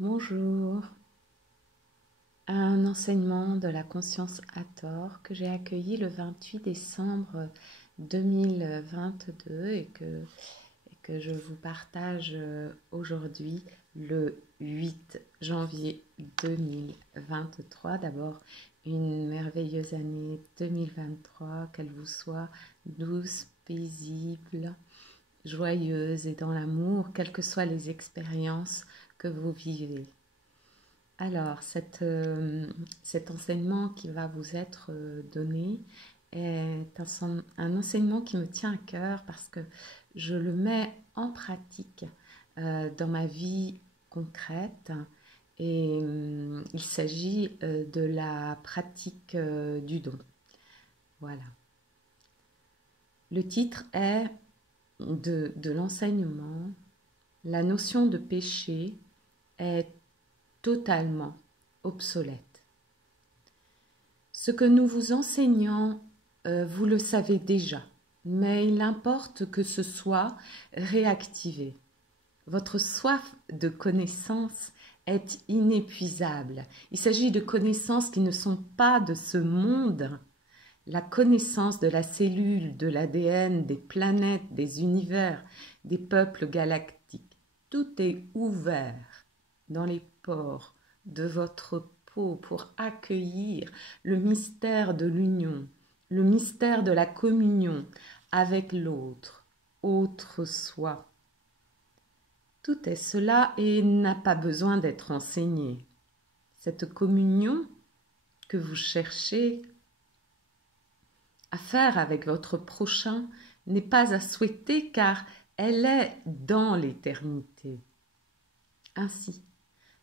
Bonjour, un enseignement de la conscience Hathor que j'ai accueilli le 28 décembre 2022 et que je vous partage aujourd'hui le 8 janvier 2023. D'abord, une merveilleuse année 2023, qu'elle vous soit douce, paisible, joyeuse et dans l'amour, quelles que soient les expériences que vous vivez. Alors, cet enseignement qui va vous être donné est un enseignement qui me tient à cœur parce que je le mets en pratique dans ma vie concrète et il s'agit de la pratique du don. Voilà. Le titre est de l'enseignement. La notion de péché est totalement obsolète. Ce que nous vous enseignons, vous le savez déjà, mais il importe que ce soit réactivé. Votre soif de connaissance est inépuisable. Il s'agit de connaissances qui ne sont pas de ce monde. La connaissance de la cellule, de l'ADN, des planètes, des univers, des peuples galactiques. Tout est ouvert dans les pores de votre peau pour accueillir le mystère de l'union, le mystère de la communion avec l'autre, autre soi. Tout est cela et n'a pas besoin d'être enseigné. Cette communion que vous cherchez à faire avec votre prochain n'est pas à souhaiter car elle est dans l'éternité. Ainsi,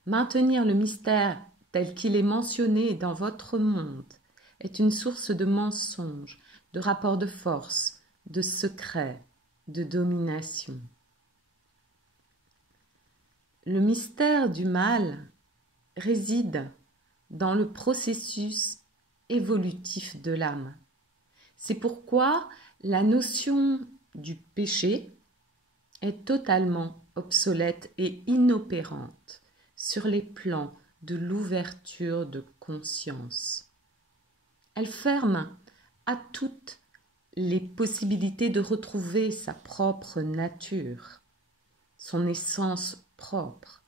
maintenir le mystère tel qu'il est mentionné dans votre monde est une source de mensonges, de rapports de force, de secrets, de domination. Le mystère du mal réside dans le processus évolutif de l'âme. C'est pourquoi la notion du péché est totalement obsolète et inopérante sur les plans de l'ouverture de conscience. Elle ferme à toutes les possibilités de retrouver sa propre nature, son essence propre.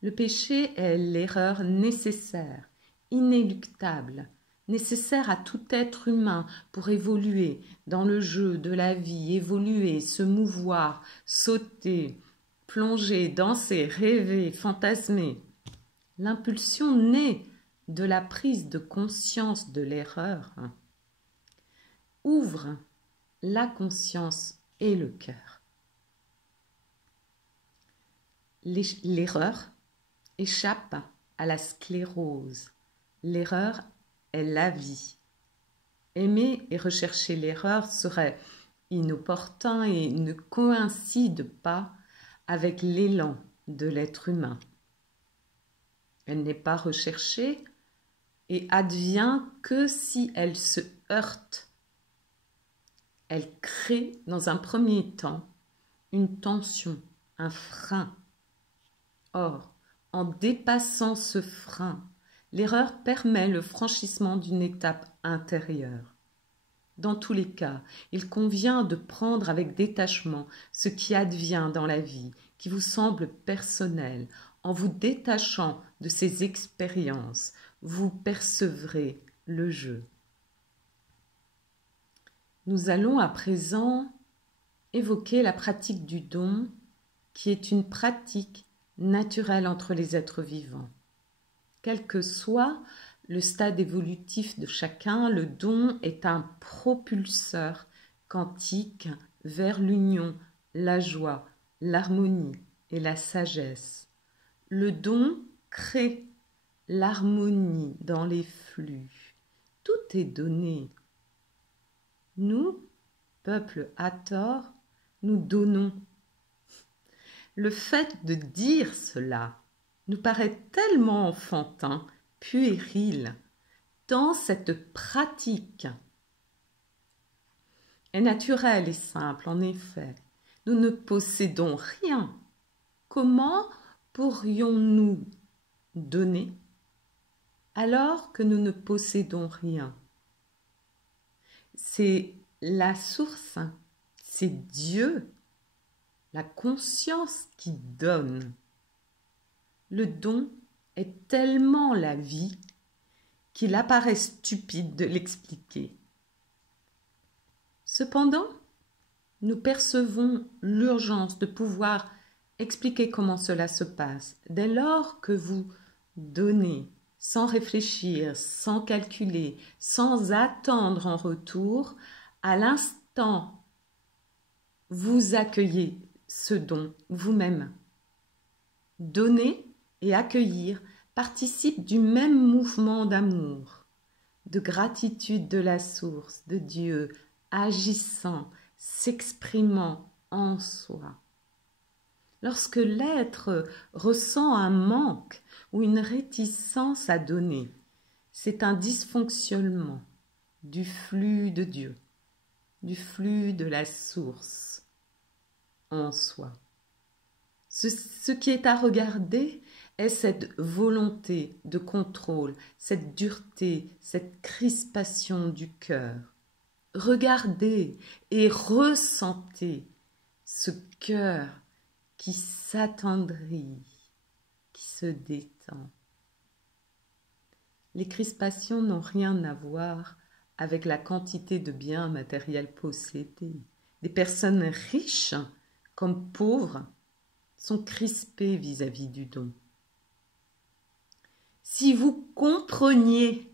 Le péché est l'erreur nécessaire, inéluctable, nécessaire à tout être humain pour évoluer dans le jeu de la vie, évoluer, se mouvoir, sauter, plonger, danser, rêver, fantasmer. L'impulsion née de la prise de conscience de l'erreur ouvre la conscience et le cœur. L'erreur échappe à la sclérose. L'erreur est la vie. Aimer et rechercher l'erreur serait inopportun et ne coïncide pas avec l'élan de l'être humain. Elle n'est pas recherchée et advient que si elle se heurte. Elle crée dans un premier temps une tension, un frein. Or, en dépassant ce frein, l'erreur permet le franchissement d'une étape intérieure. Dans tous les cas, il convient de prendre avec détachement ce qui advient dans la vie, qui vous semble personnel. En vous détachant de ces expériences, vous percevrez le jeu. Nous allons à présent évoquer la pratique du don, qui est une pratique naturelle entre les êtres vivants. Quel que soit le stade évolutif de chacun, le don est un propulseur quantique vers l'union, la joie, l'harmonie et la sagesse. Le don crée l'harmonie dans les flux. Tout est donné. Nous, peuple Hathor, nous donnons. Le fait de dire cela nous paraît tellement enfantin, puéril, tant cette pratique est naturelle et simple. En effet, nous ne possédons rien. Comment pourrions-nous donner alors que nous ne possédons rien? C'est la source, c'est Dieu, la conscience qui donne. Le don est tellement la vie qu'il apparaît stupide de l'expliquer. Cependant, nous percevons l'urgence de pouvoir expliquer comment cela se passe. Dès lors que vous donnez sans réfléchir, sans calculer, sans attendre en retour, à l'instant, vous accueillez ce don vous-même. Donner et accueillir participent du même mouvement d'amour, de gratitude de la source, de Dieu, agissant, s'exprimant en soi. Lorsque l'être ressent un manque ou une réticence à donner, c'est un dysfonctionnement du flux de Dieu, du flux de la source en soi. Ce qui est à regarder est cette volonté de contrôle, cette dureté, cette crispation du cœur. Regardez et ressentez ce cœur qui s'attendrit, qui se détend. Les crispations n'ont rien à voir avec la quantité de biens matériels possédés. Des personnes riches comme pauvres sont crispées vis-à-vis du don. Si vous compreniez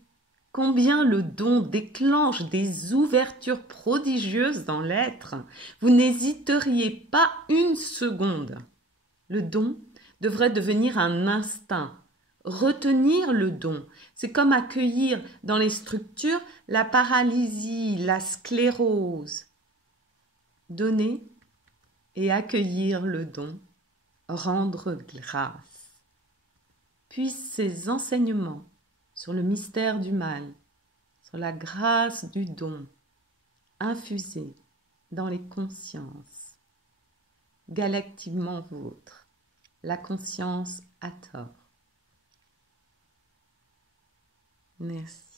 combien le don déclenche des ouvertures prodigieuses dans l'être, vous n'hésiteriez pas une seconde. Le don devrait devenir un instinct. Retenir le don, c'est comme accueillir dans les structures la paralysie, la sclérose. Donner et accueillir le don, rendre grâce. Puissent ces enseignements sur le mystère du mal, sur la grâce du don, infusés dans les consciences, galactiquement vôtres, la conscience à tort. Merci.